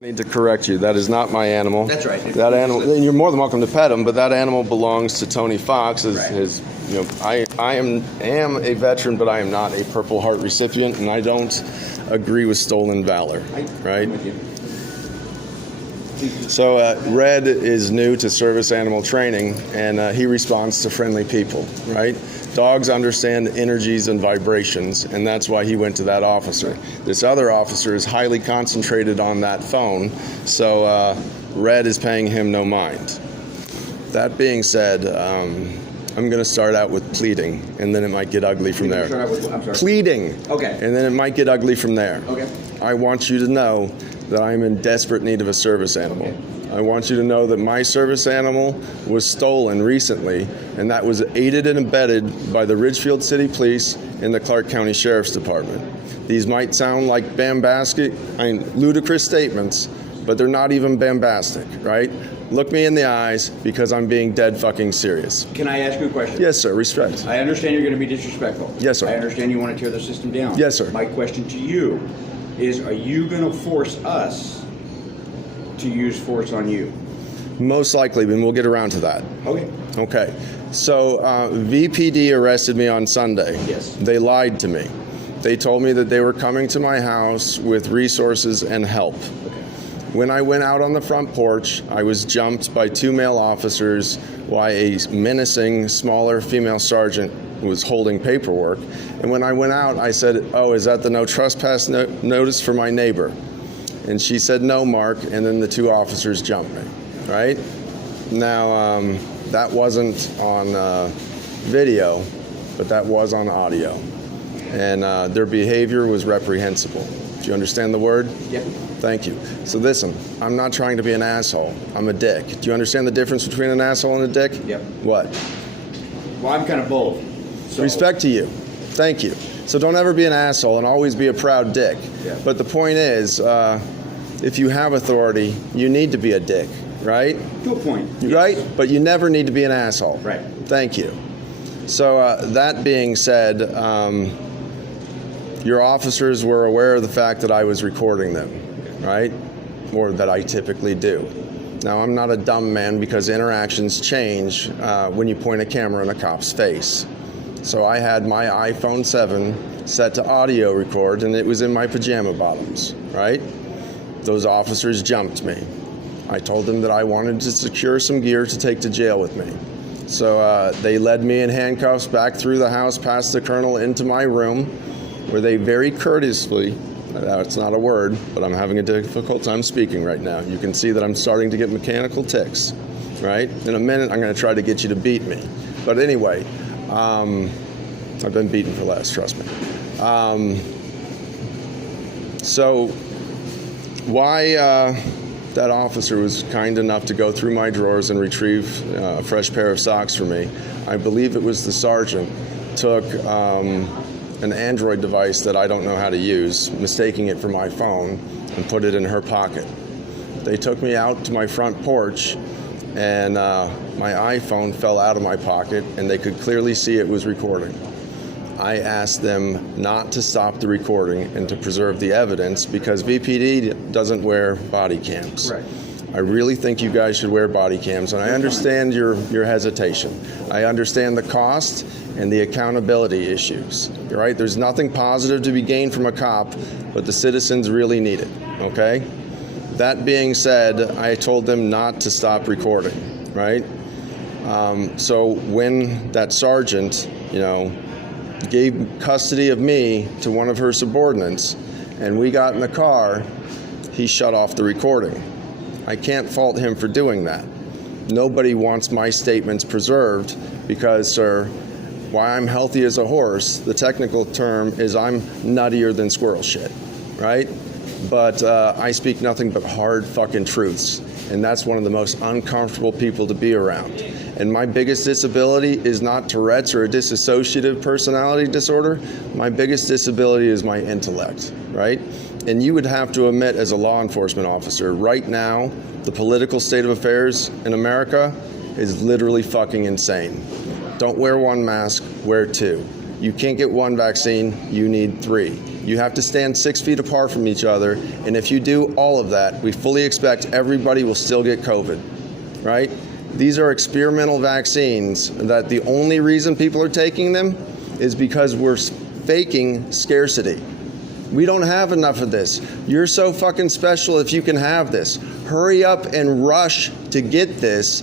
I need to correct you. That is not my animal. That's right. That animal, and you're more than welcome to pet him, but that animal belongs to Tony Fox. His, I am a veteran, but I am not a Purple Heart recipient, and I don't agree with stolen valor. Right? So Red is new to service animal training, and he responds to friendly people. Right? Dogs understand energies and vibrations, and that's why he went to that officer. This other officer is highly concentrated on that phone, so Red is paying him no mind. That being said, I'm going to start out with pleading, and then it might get ugly from there. I'm sorry. Pleading. Okay. And then it might get ugly from there. Okay. I want you to know that I'm in desperate need of a service animal. Okay. I want you to know that my service animal was stolen recently, and that was aided and abetted by the Ridgefield City Police and the Clark County Sheriff's Department. These might sound like ludicrous statements, but they're not even bombastic, right? Look me in the eyes, because I'm being dead fucking serious. Can I ask you a question? Yes, sir. Respect. I understand you're going to be disrespectful. Yes, sir. I understand you want to tear the system down. Yes, sir. My question to you is, are you going to force us to use force on you? Most likely, and we'll get around to that. Okay. Okay. So VPD arrested me on Sunday. Yes. They lied to me. They told me that they were coming to my house with resources and help. Okay. When I went out on the front porch, I was jumped by two male officers while a menacing, smaller female sergeant was holding paperwork. And when I went out, I said, "Oh, is that the no trespass notice for my neighbor?" And she said, "No, Mark," and then the two officers jumped me, right? Now, that wasn't on video, but that was on audio. And their behavior was reprehensible. Do you understand the word? Yep. Thank you. So listen, I'm not trying to be an asshole. I'm a dick. Do you understand the difference between an asshole and a dick? Yep. What? Well, I'm kind of both. So. Respect to you. Thank you. So don't ever be an asshole and always be a proud dick. Yeah. But the point is, if you have authority, you need to be a dick, right? To a point. Right? Yes. But you never need to be an asshole. Right. Thank you. So that being said, your officers were aware of the fact that I was recording them, right? Or that I typically do. Now, I'm not a dumb man, because interactions change when you point a camera in a cop's face. So I had my iPhone 7 set to audio record, and it was in my pajama bottoms, right? Those officers jumped me. I told them that I wanted to secure some gear to take to jail with me. So they led me in handcuffs back through the house, past the colonel, into my room, where they very courteously, that's not a word, but I'm having a difficult time speaking right now. You can see that I'm starting to get mechanical tics, right? In a minute, I'm going to try to get you to beat me. But anyway, I've been beaten for less, trust me. So why that officer was kind enough to go through my drawers and retrieve a fresh pair of socks for me, I believe it was the sergeant, took an Android device that I don't know how to use, mistaking it for my phone, and put it in her pocket. They took me out to my front porch, and my iPhone fell out of my pocket, and they could clearly see it was recording. I asked them not to stop the recording and to preserve the evidence, because VPD doesn't wear body cams. Right. I really think you guys should wear body cams, and I understand your hesitation. I understand the cost and the accountability issues, right? There's nothing positive to be gained from a cop, but the citizens really need it, okay? That being said, I told them not to stop recording, right? So when that sergeant, gave custody of me to one of her subordinates, and we got in the car, he shut off the recording. I can't fault him for doing that. Nobody wants my statements preserved because, sir, while I'm healthy as a horse, the technical term is I'm nuttier than squirrel shit, right? But I speak nothing but hard fucking truths, and that's one of the most uncomfortable people to be around. And my biggest disability is not Tourette's or a dissociative personality disorder. My biggest disability is my intellect, right? And you would have to admit, as a law enforcement officer, right now, the political state of affairs in America is literally fucking insane. Don't wear one mask, wear two. You can't get one vaccine, you need three. You have to stand 6 feet apart from each other. And if you do all of that, we fully expect everybody will still get COVID, right? These are experimental vaccines that the only reason people are taking them is because we're faking scarcity. We don't have enough of this. You're so fucking special if you can have this. Hurry up and rush to get this.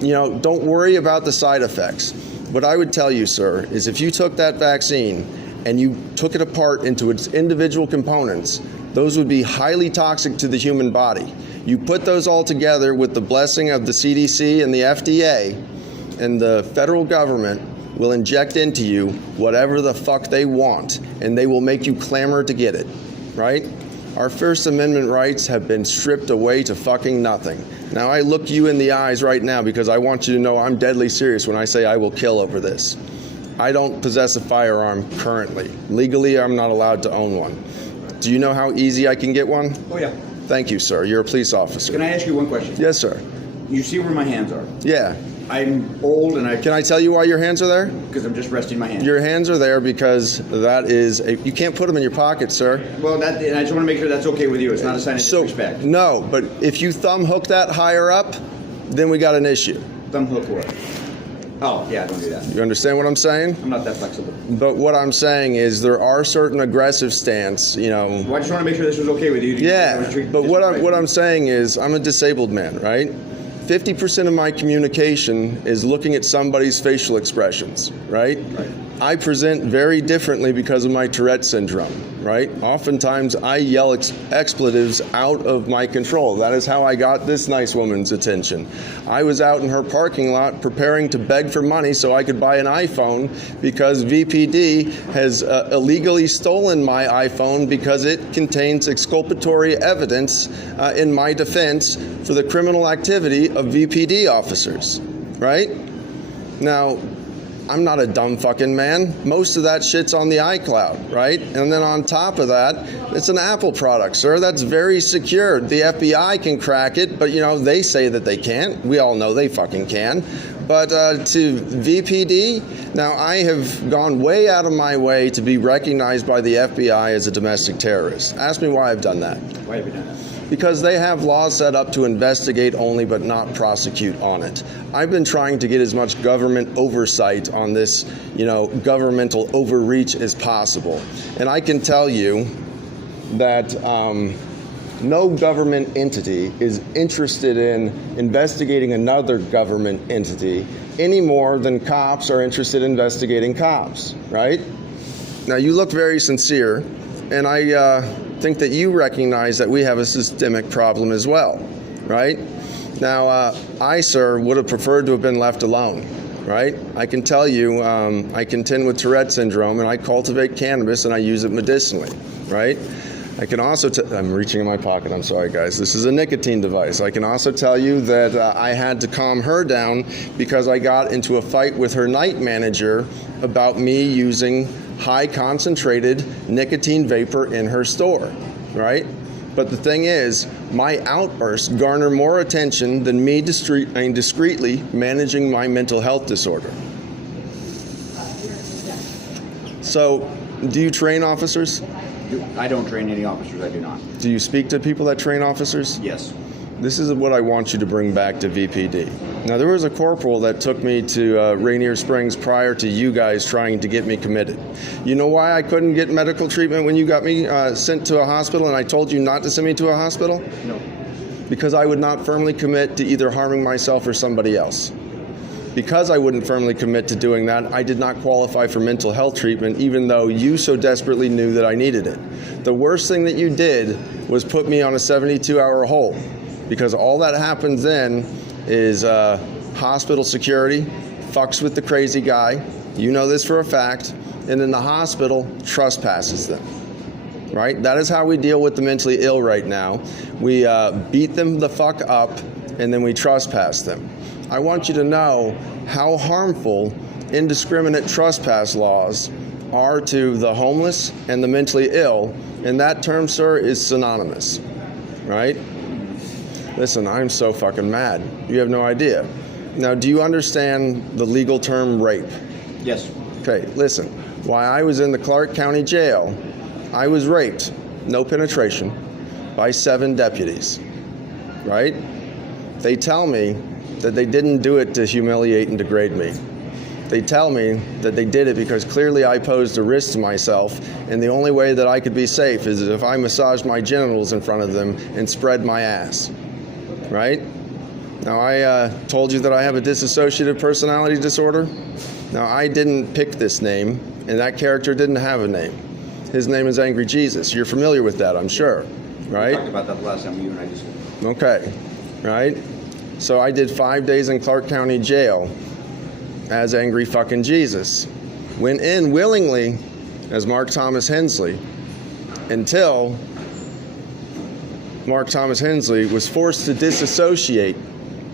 You know, don't worry about the side effects. What I would tell you, sir, is if you took that vaccine and you took it apart into its individual components, those would be highly toxic to the human body. You put those all together with the blessing of the CDC and the FDA, and the federal government will inject into you whatever the fuck they want, and they will make you clamor to get it, right? Our First Amendment rights have been stripped away to fucking nothing. Now, I look you in the eyes right now because I want you to know I'm deadly serious when I say I will kill over this. I don't possess a firearm currently. Legally, I'm not allowed to own one. Do you know how easy I can get one? Oh, yeah. Thank you, sir. You're a police officer. Can I ask you one question? Yes, sir. You see where my hands are? Yeah. I'm old and Can I tell you why your hands are there? Because I'm just resting my hands. Your hands are there because that is you can't put them in your pocket, sir. Well, and I just want to make sure that's okay with you. It's not a sign of disrespect. No, but if you thumb hook that higher up, then we got an issue. Thumb hook what? Oh, yeah, don't do that. You understand what I'm saying? I'm not that flexible. But what I'm saying is there are certain aggressive stance, you know. Well, I just want to make sure this was okay with you. Yeah, but what I'm saying is I'm a disabled man, right? 50% of my communication is looking at somebody's facial expressions, right? Right. I present very differently because of my Tourette syndrome, right? Oftentimes I yell expletives out of my control. That is how I got this nice woman's attention. I was out in her parking lot preparing to beg for money so I could buy an iPhone because VPD has illegally stolen my iPhone because it contains exculpatory evidence in my defense for the criminal activity of VPD officers, right? Now, I'm not a dumb fucking man. Most of that shit's on the iCloud, right? And then on top of that, it's an Apple product, sir. That's very secure. The FBI can crack it, but you know, they say that they can't. We all know they fucking can. But to VPD, now I have gone way out of my way to be recognized by the FBI as a domestic terrorist. Ask me why I've done that. Why have you done that? Because they have laws set up to investigate only but not prosecute on it. I've been trying to get as much government oversight on this, you know, governmental overreach as possible. And I can tell you that no government entity is interested in investigating another government entity any more than cops are interested in investigating cops, right? Now, you look very sincere, and I think that you recognize that we have a systemic problem as well, right? Now, I, sir, would have preferred to have been left alone, right? I can tell you, I contend with Tourette syndrome, and I cultivate cannabis, and I use it medicinally, right? I can also, I'm reaching in my pocket, I'm sorry guys. This is a nicotine device. I can also tell you that I had to calm her down because I got into a fight with her night manager about me using high concentrated nicotine vapor in her store, right? But the thing is, my outbursts garner more attention than me discreetly managing my mental health disorder. So, do you train officers? I don't train any officers, I do not. Do you speak to people that train officers? Yes. This is what I want you to bring back to VPD. Now, there was a corporal that took me to Rainier Springs prior to you guys trying to get me committed. You know why I couldn't get medical treatment when you got me sent to a hospital and I told you not to send me to a hospital? No. Because I would not firmly commit to either harming myself or somebody else. Because I wouldn't firmly commit to doing that, I did not qualify for mental health treatment, even though you so desperately knew that I needed it. The worst thing that you did was put me on a 72-hour hold, because all that happens then is hospital security fucks with the crazy guy. You know this for a fact. And then the hospital trespasses them. Right? That is how we deal with the mentally ill right now. We beat them the fuck up, and then we trespass them. I want you to know how harmful indiscriminate trespass laws are to the homeless and the mentally ill, and that term, sir, is synonymous, right? Listen, I'm so fucking mad. You have no idea. Now, do you understand the legal term rape? Yes. Okay, listen. While I was in the Clark County Jail, I was raped, no penetration, by 7 deputies, right? They tell me that they didn't do it to humiliate and degrade me. They tell me that they did it because clearly I posed a risk to myself, and the only way that I could be safe is if I massaged my genitals in front of them and spread my ass, right? Now, I told you that I have a dissociative personality disorder. Now, I didn't pick this name, and that character didn't have a name. His name is Angry Jesus. You're familiar with that, I'm sure, right? We talked about that the last time you and I just... Okay, right? So I did 5 days in Clark County Jail as Angry fucking Jesus. Went in willingly as Mark Thomas Hensley until Mark Thomas Hensley was forced to disassociate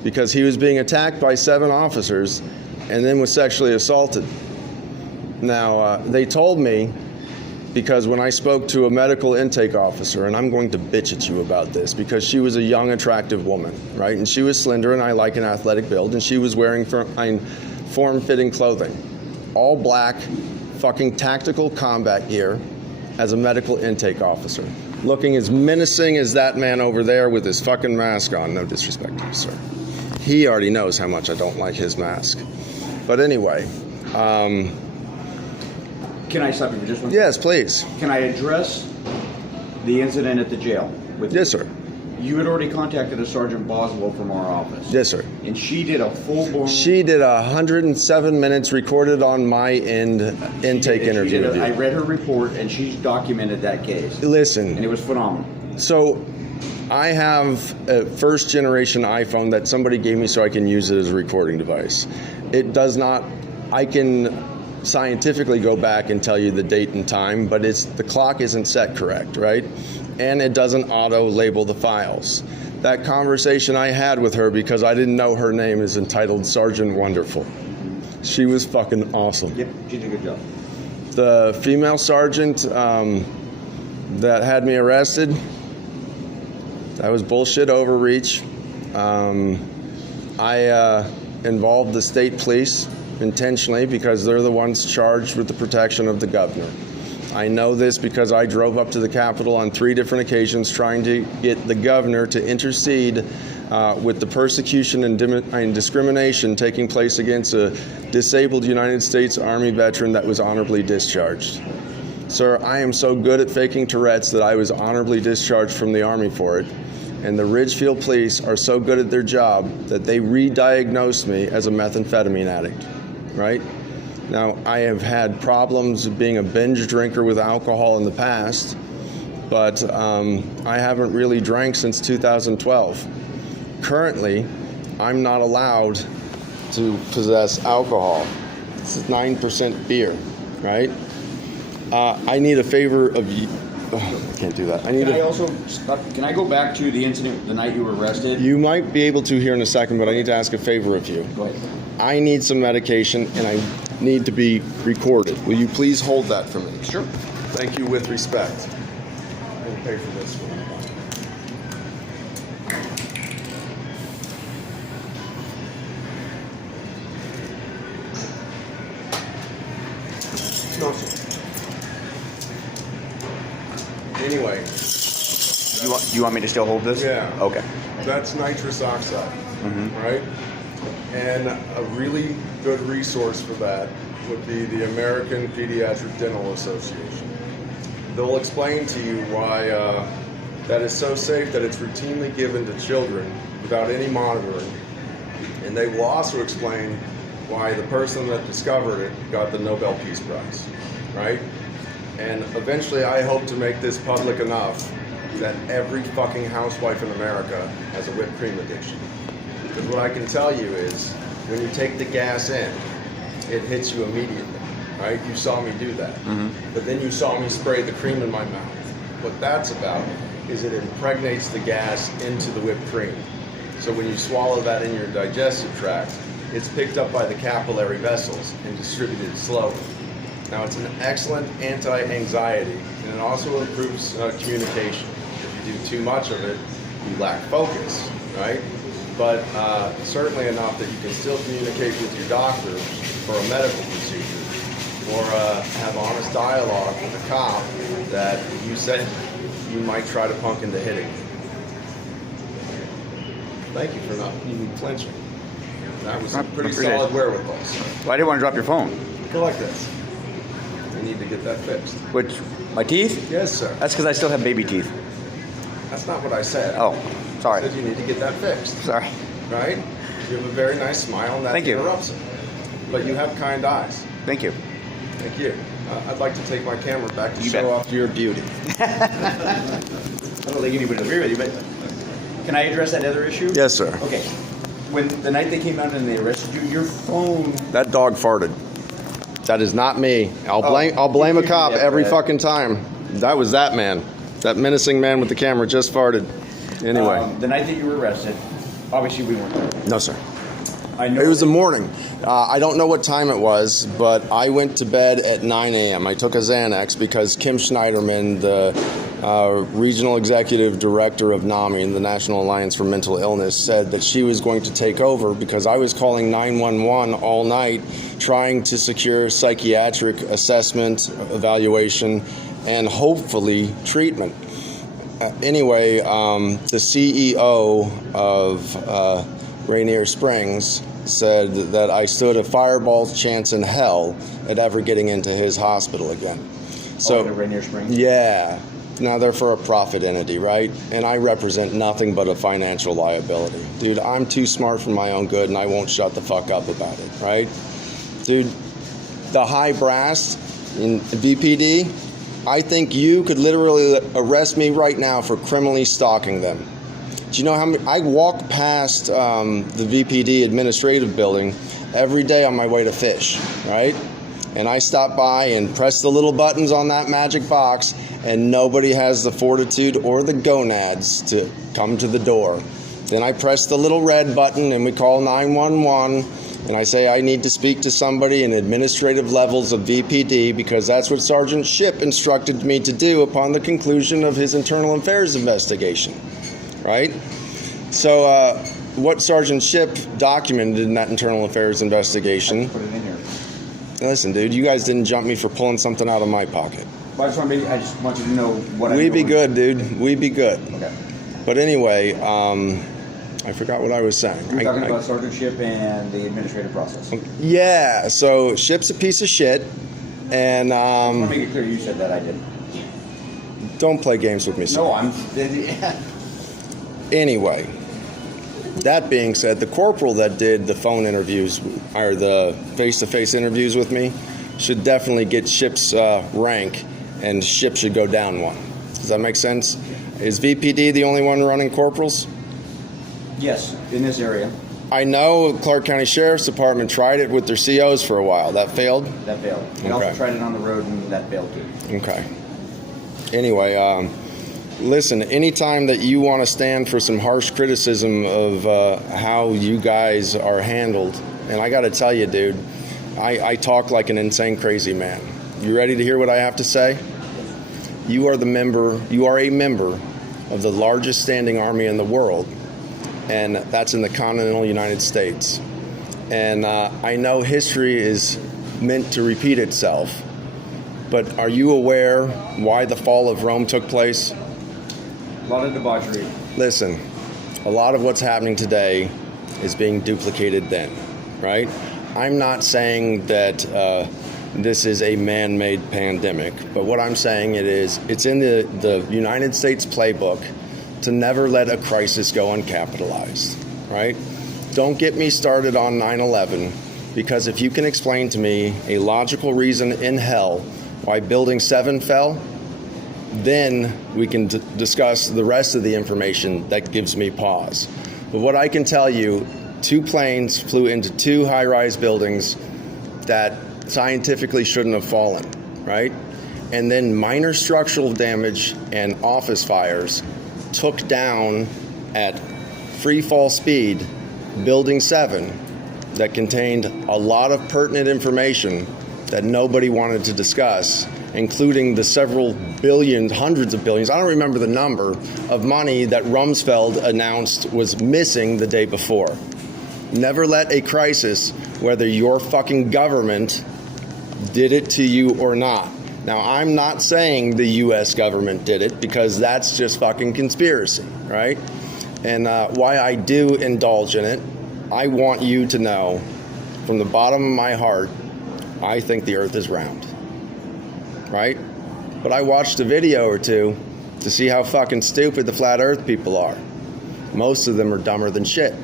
because he was being attacked by 7 officers and then was sexually assaulted. Now, they told me, because when I spoke to a medical intake officer, and I'm going to bitch at you about this, because she was a young, attractive woman, right? And she was slender, and I like an athletic build, and she was wearing form-fitting clothing. All black, fucking tactical combat gear as a medical intake officer. Looking as menacing as that man over there with his fucking mask on. No disrespect to you, sir. He already knows how much I don't like his mask. But anyway, Can I stop you for just one second? yes, please. Can I address the incident at the jail with you? Yes, sir. You had already contacted a Sergeant Boswell from our office. Yes, sir. And she did a full-blown... She did 107 minutes recorded on my intake interview. I read her report, and she's documented that case. Listen. And it was phenomenal. So I have a first-generation iPhone that somebody gave me so I can use it as a recording device. It does not... I can scientifically go back and tell you the date and time, but the clock isn't set correct, right? And it doesn't auto-label the files. That conversation I had with her, because I didn't know her name, is entitled Sergeant Wonderful. She was fucking awesome. Yep, she did a good job. The female sergeant that had me arrested, that was bullshit overreach. I involved the state police intentionally because they're the ones charged with the protection of the governor. I know this because I drove up to the Capitol on 3 different occasions trying to get the governor to intercede with the persecution and discrimination taking place against a disabled United States Army veteran that was honorably discharged. Sir, I am so good at faking Tourette's that I was honorably discharged from the Army for it. And the Ridgefield police are so good at their job that they re-diagnosed me as a methamphetamine addict, right? Now, I have had problems being a binge drinker with alcohol in the past, but I haven't really drank since 2012. Currently, I'm not allowed to possess alcohol. This is 9% beer, right? I need a favor of you. Oh, I can't do that. Can I go back to the incident the night you were arrested? You might be able to here in a second, but I need to ask a favor of you. Go ahead. I need some medication, and I need to be recorded. Will you please hold that for me? Sure. Thank you with respect. I'll pay for this one. No, sir. Anyway. You want me to still hold this? Yeah. Okay. That's nitrous oxide, right? And a really good resource for that would be the American Pediatric Dental Association. They'll explain to you why that is so safe that it's routinely given to children without any monitoring. And they will also explain why the person that discovered it got the Nobel Peace Prize, right? And eventually I hope to make this public enough that every fucking housewife in America has a whipped cream addiction. Because what I can tell you is, when you take the gas in, it hits you immediately, right? You saw me do that. But then you saw me spray the cream in my mouth. What that's about is it impregnates the gas into the whipped cream. So when you swallow that in your digestive tract, it's picked up by the capillary vessels and distributed slowly. Now, it's an excellent anti-anxiety, and it also improves communication. If you do too much of it, you lack focus, right? But certainly enough that you can still communicate with your doctor for a medical procedure or have honest dialogue with a cop that you said you might try to punk into hitting. Thank you for not even flinching. That was a pretty solid wherewithal. Well, I didn't want to drop your phone. Go like this. You need to get that fixed. Which, my teeth? Yes, sir. That's because I still have baby teeth. That's not what I said. Oh, sorry. I said you need to get that fixed. Sorry. Right? You have a very nice smile, and that Thank you. interrupts it. But you have kind eyes. Thank you. Thank you. I'd like to take my camera back to You show bet. off your beauty. I don't think anybody will agree with you, but can I address that other issue? Yes, sir. Okay. When the night they came out and they arrested you, your phone. That dog farted. That is not me. I'll blame a cop every fucking time. That was that man. That menacing man with the camera just farted. Anyway. The night that you were arrested, obviously we weren't there. No, sir. I know It was the morning. I don't know what time it was, but I went to bed at 9 a.m. I took a Xanax because Kim Schneiderman, the regional executive director of NAMI, the National Alliance for Mental Illness, said that she was going to take over because I was calling 911 all night trying to secure psychiatric assessment, evaluation, and hopefully treatment. Anyway, the CEO of Rainier Springs said that I stood a fireball's chance in hell at ever getting into his hospital again. So, the Rainier Springs? yeah. Now they're for a profit entity, right? And I represent nothing but a financial liability. Dude, I'm too smart for my own good and I won't shut the fuck up about it, right? Dude, the high brass in VPD, I think you could literally arrest me right now for criminally stalking them. Do you know how many? I walk past the VPD administrative building every day on my way to fish, right? And I stop by and press the little buttons on that magic box, and nobody has the fortitude or the gonads to come to the door. Then I press the little red button and we call 911, and I say I need to speak to somebody in administrative levels of VPD because that's what Sergeant Shipp instructed me to do upon the conclusion of his internal affairs investigation, right? So what Sergeant Shipp documented in that internal affairs investigation. Put it in here. Listen, dude, you guys didn't jump me for pulling something out of my pocket. But I just want you to know what I'm We'd be doing. good, dude. We'd be good. Okay. But anyway, I forgot what I was saying. You were talking about Sergeant Shipp and the administrative process. Yeah, so Shipp's a piece of shit, and I want to make it clear you said that, I didn't. don't play games with me, sir. No, I'm... Anyway, that being said, the corporal that did the phone interviews, or the face-to-face interviews with me, should definitely get Shipp's rank, and Shipp should go down one. Does that make sense? Is VPD the only one running corporals? Yes, in this area. I know Clark County Sheriff's Department tried it with their COs for a while. That failed? That failed. We Okay. also tried it on the road, and that failed too. Okay. Anyway, listen, anytime that you want to stand for some harsh criticism of how you guys are handled, and I got to tell you, dude, I talk like an insane, crazy man. You ready to hear what I have to say? You are a member of the largest standing army in the world, and that's in the continental United States. And I know history is meant to repeat itself, but are you aware why the fall of Rome took place? A lot of debauchery. Listen, a lot of what's happening today is being duplicated then, right? I'm not saying that this is a man-made pandemic, but what I'm saying it's in the United States playbook to never let a crisis go uncapitalized, right? Don't get me started on 9/11, because if you can explain to me a logical reason in hell why Building 7 fell, then we can discuss the rest of the information that gives me pause. But what I can tell you, 2 planes flew into 2 high-rise buildings that scientifically shouldn't have fallen, right? And then minor structural damage and office fires took down at free fall speed Building 7 that contained a lot of pertinent information that nobody wanted to discuss, including the several billions, hundreds of billions, I don't remember the number, of money that Rumsfeld announced was missing the day before. Never let a crisis, whether your fucking government did it to you or not. Now, I'm not saying the U.S. government did it, because that's just fucking conspiracy, right? And why I do indulge in it, I want you to know from the bottom of my heart, I think the earth is round, right? But I watched a video or two to see how fucking stupid the flat earth people are. Most of them are dumber than shit.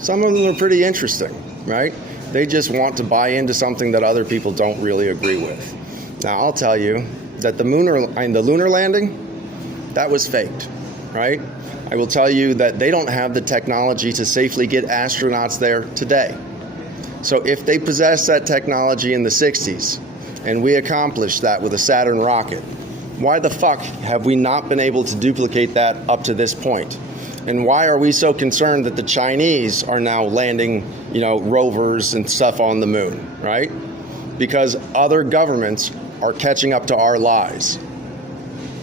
Some of them are pretty interesting, right? They just want to buy into something that other people don't really agree with. Now, I'll tell you that the lunar landing, that was faked, right? I will tell you that they don't have the technology to safely get astronauts there today. So if they possessed that technology in the 60s, and we accomplished that with a Saturn rocket, why the fuck have we not been able to duplicate that up to this point? And why are we so concerned that the Chinese are now landing, rovers and stuff on the moon, right? Because other governments are catching up to our lies.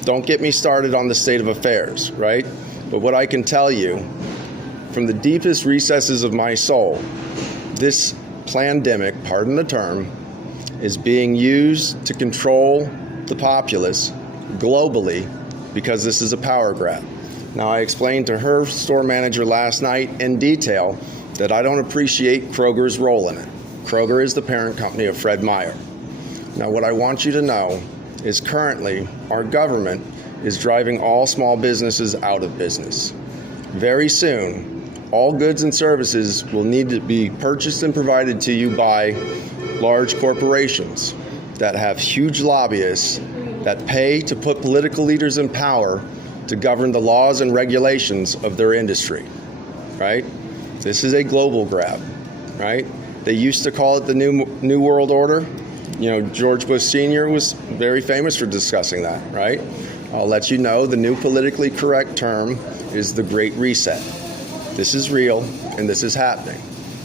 Don't get me started on the state of affairs, right? But what I can tell you, from the deepest recesses of my soul, this plandemic, pardon the term, is being used to control the populace globally because this is a power grab. Now, I explained to her store manager last night in detail that I don't appreciate Kroger's role in it. Kroger is the parent company of Fred Meyer. Now, what I want you to know is currently our government is driving all small businesses out of business. Very soon, all goods and services will need to be purchased and provided to you by large corporations that have huge lobbyists that pay to put political leaders in power to govern the laws and regulations of their industry, right? This is a global grab, right? They used to call it the New World Order. George Bush Sr. was very famous for discussing that, right? I'll let you know the new politically correct term is the Great Reset. This is real, and this is happening.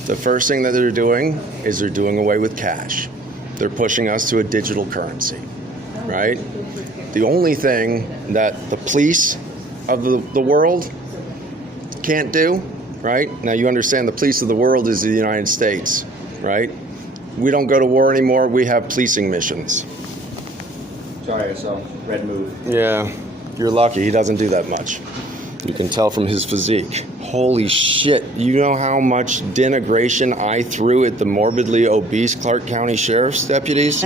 The first thing that they're doing is they're doing away with cash. They're pushing us to a digital currency, right? The only thing that the police of the world can't do, right? Now, you understand the police of the world is the United States, right? We don't go to war anymore. We have policing missions. Sorry, I saw red move. Yeah, you're lucky. He doesn't do that much. You can tell from his physique. Holy shit. You know how much denigration I threw at the morbidly obese Clark County Sheriff's deputies?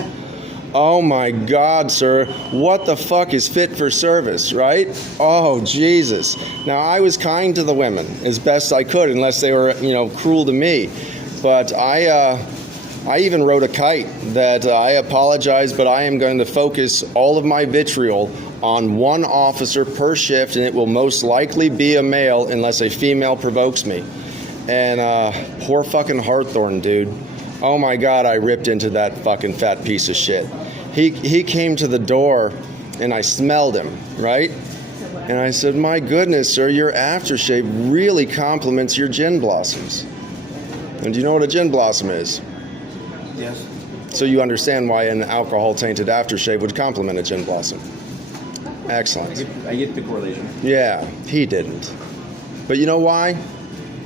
Oh my God, sir. What the fuck is fit for service, right? Oh, Jesus. Now, I was kind to the women as best I could, unless they were, cruel to me. But I even wrote a kite that I apologize, but I am going to focus all of my vitriol on one officer per shift, and it will most likely be a male unless a female provokes me. And poor fucking Hawthorne, dude. Oh my God, I ripped into that fucking fat piece of shit. He came to the door, and I smelled him, right? And I said, my goodness, sir, your aftershave really compliments your gin blossoms. And do you know what a gin blossom is? Yes. So you understand why an alcohol-tainted aftershave would complement a gin blossom. Excellent. I get the correlation. Yeah, he didn't. But you know why?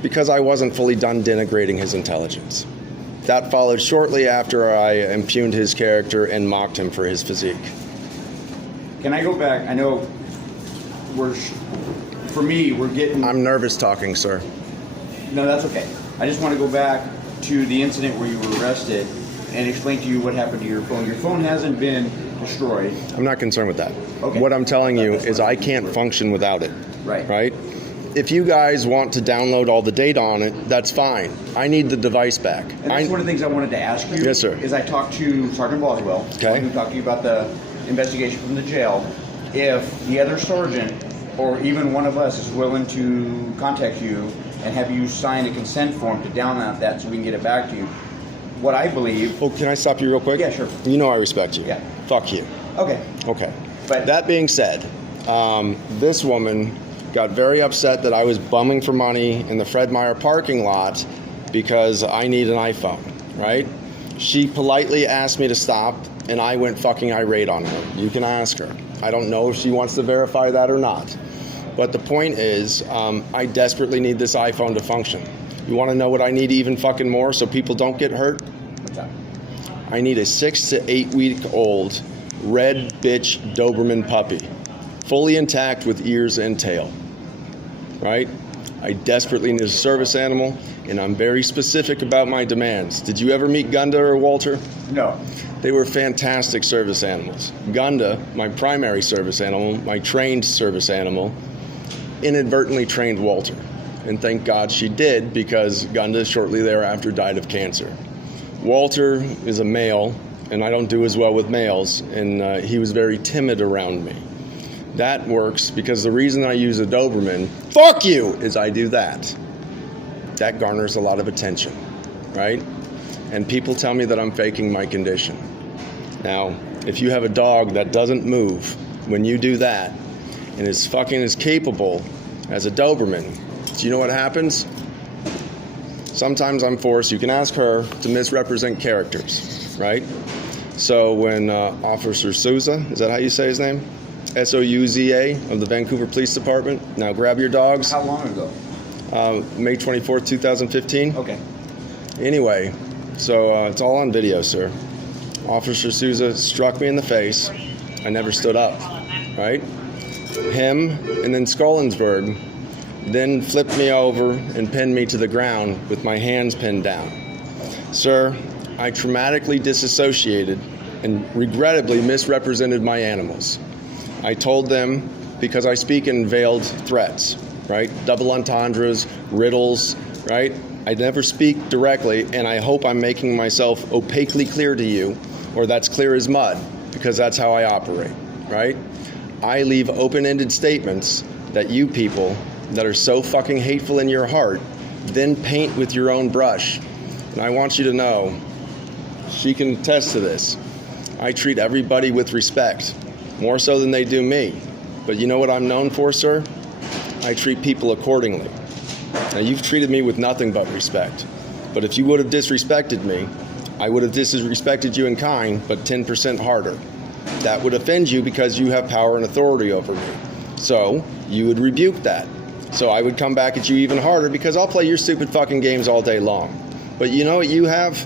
Because I wasn't fully done denigrating his intelligence. That followed shortly after I impugned his character and mocked him for his physique. Can I go back? I know for me, we're getting... I'm nervous talking, sir. No, that's okay. I just want to go back to the incident where you were arrested and explain to you what happened to your phone. Your phone hasn't been destroyed. I'm not concerned with that. Okay. What I'm telling you is I can't function without it. Right. Right? If you guys want to download all the data on it, that's fine. I need the device back. And that's one of the things I wanted to ask you. Yes, sir. Is I talked to Sergeant Boswell, Okay. who talked to you about the investigation from the jail. If the other sergeant or even one of us is willing to contact you and have you sign a consent form to download that so we can get it back to you, what I believe... Oh, can I stop you real quick? Yeah, sure. You know I respect you. Yeah. Fuck you. Okay. Okay. But that being said, this woman got very upset that I was bumming for money in the Fred Meyer parking lot because I need an iPhone, right? She politely asked me to stop, and I went fucking irate on her. You can ask her. I don't know if she wants to verify that or not. But the point is, I desperately need this iPhone to function. You want to know what I need even fucking more so people don't get hurt? what's that? I need a 6 to 8 week old red bitch Doberman puppy, fully intact with ears and tail, right? I desperately need a service animal, and I'm very specific about my demands. Did you ever meet Gunda or Walter? No. They were fantastic service animals. Gunda, my primary service animal, my trained service animal, inadvertently trained Walter. And thank God she did, because Gunda shortly thereafter died of cancer. Walter is a male, and I don't do as well with males, and he was very timid around me. That works because the reason I use a Doberman, fuck you, is I do that. That garners a lot of attention, right? And people tell me that I'm faking my condition. Now, if you have a dog that doesn't move when you do that and is fucking as capable as a Doberman, do you know what happens? Sometimes I'm forced, you can ask her, to misrepresent characters, right? So when Officer Souza, is that how you say his name? Souza of the Vancouver Police Department. Now grab your dogs. How long ago? May 24th, 2015. Okay. Anyway, so it's all on video, sir. Officer Souza struck me in the face. I never stood up, right? Him and then Scollensberg then flipped me over and pinned me to the ground with my hands pinned down. Sir, I traumatically disassociated and regrettably misrepresented my animals. I told them, because I speak in veiled threats, right? Double entendres, riddles, right? I never speak directly, and I hope I'm making myself opaquely clear to you, or that's clear as mud, because that's how I operate, right? I leave open-ended statements that you people that are so fucking hateful in your heart then paint with your own brush. And I want you to know, she can attest to this, I treat everybody with respect, more so than they do me. But you know what I'm known for, sir? I treat people accordingly. Now, you've treated me with nothing but respect. But if you would have disrespected me, I would have disrespected you in kind, but 10% harder. That would offend you because you have power and authority over me. So you would rebuke that. So I would come back at you even harder because I'll play your stupid fucking games all day long. But you know what you have?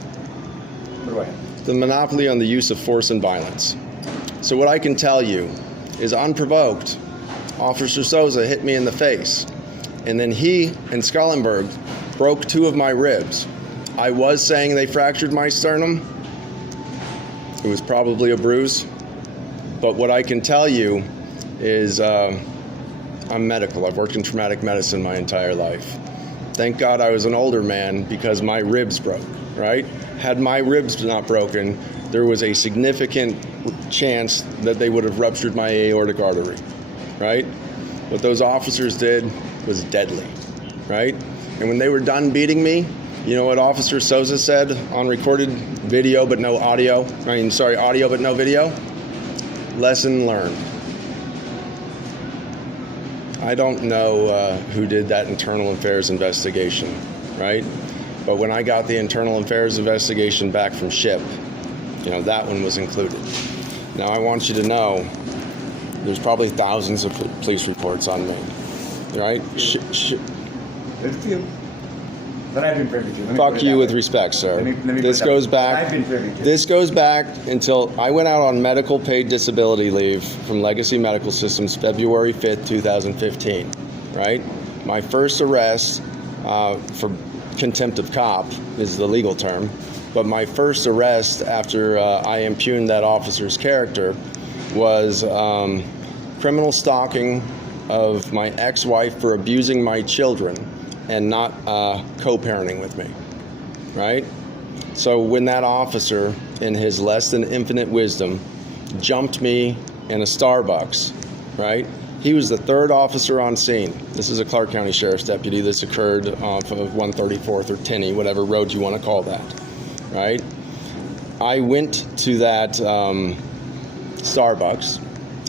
What do I have? The monopoly on the use of force and violence. So what I can tell you is, unprovoked, Officer Souza hit me in the face. And then he and Skollenberg broke 2 of my ribs. I was saying they fractured my sternum. It was probably a bruise. But what I can tell you is I'm medical. I've worked in traumatic medicine my entire life. Thank God I was an older man because my ribs broke, right? Had my ribs not broken, there was a significant chance that they would have ruptured my aortic artery, right? What those officers did was deadly, right? And when they were done beating me, you know what Officer Souza said on recorded video but no audio? Audio but no video? Lesson learned. I don't know who did that internal affairs investigation, right? But when I got the internal affairs investigation back from SHIP, you know, that one was included. Now, I want you to know there's probably thousands of police reports on me, right? There's a few. But I've been privy to. Fuck you with respect, sir. This goes back. I've been privy to. This goes back until I went out on medical paid disability leave from Legacy Medical Systems February 5th, 2015, right? My first arrest for contempt of cop is the legal term, but my first arrest after I impugned that officer's character was criminal stalking of my ex-wife for abusing my children and not co-parenting with me, right? So when that officer, in his less than infinite wisdom, jumped me in a Starbucks, right? He was the 3rd officer on scene. This is a Clark County Sheriff's deputy. This occurred off of 134th or Tenney, whatever road you want to call that, right? I went to that Starbucks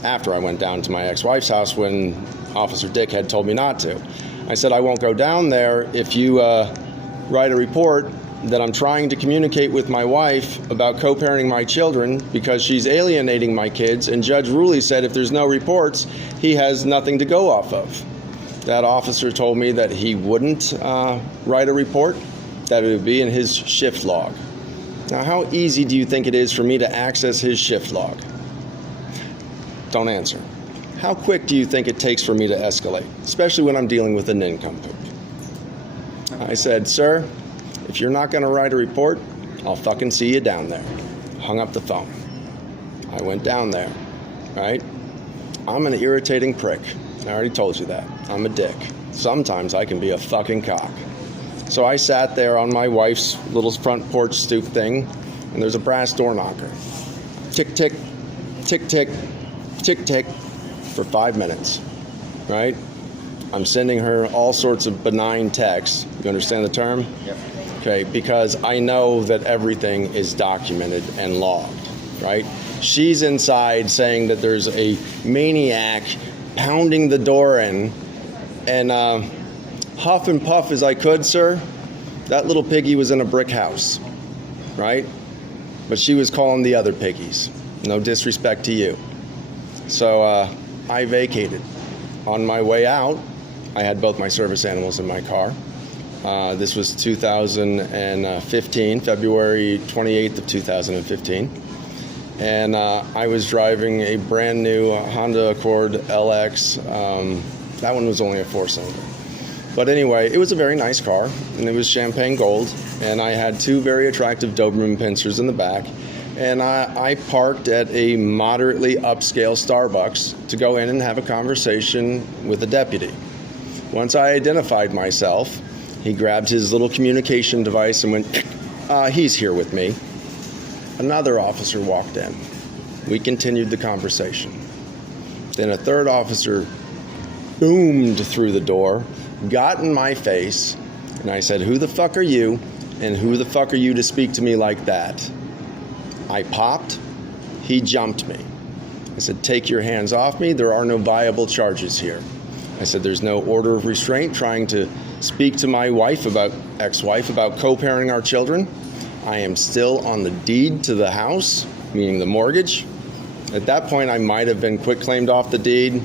after I went down to my ex-wife's house when Officer Dick had told me not to. I said, I won't go down there if you write a report that I'm trying to communicate with my wife about co-parenting my children because she's alienating my kids, and Judge Ruley said if there's no reports, he has nothing to go off of. That officer told me that he wouldn't write a report, that it would be in his shift log. Now, how easy do you think it is for me to access his shift log? Don't answer. How quick do you think it takes for me to escalate, especially when I'm dealing with a nincompoop? I said, sir, if you're not going to write a report, I'll fucking see you down there. Hung up the phone. I went down there, right? I'm an irritating prick. I already told you that. I'm a dick. Sometimes I can be a fucking cock. So I sat there on my wife's little front porch stoop thing, and there's a brass door knocker. Tick, tick, tick, tick, tick, tick, for 5 minutes, right? I'm sending her all sorts of benign texts. You understand the term? Yep. Okay, because I know that everything is documented and logged, right? She's inside saying that there's a maniac pounding the door in, and huff and puff as I could, sir, that little piggy was in a brick house, right? But she was calling the other piggies. No disrespect to you. So I vacated. On my way out, I had both my service animals in my car. This was 2015, February 28th of 2015. And I was driving a brand new Honda Accord LX. That one was only a 4-cylinder. But anyway, it was a very nice car, and it was champagne gold, and I had 2 very attractive Doberman pinschers in the back, and I parked at a moderately upscale Starbucks to go in and have a conversation with a deputy. Once I identified myself, he grabbed his little communication device and went, he's here with me. Another officer walked in. We continued the conversation. Then a third officer boomed through the door, got in my face, and I said, who the fuck are you, and who the fuck are you to speak to me like that? I popped. He jumped me. I said, take your hands off me. There are no viable charges here. I said, there's no order of restraint trying to speak to my ex-wife about co-parenting our children. I am still on the deed to the house, meaning the mortgage. At that point, I might have been quitclaimed off the deed.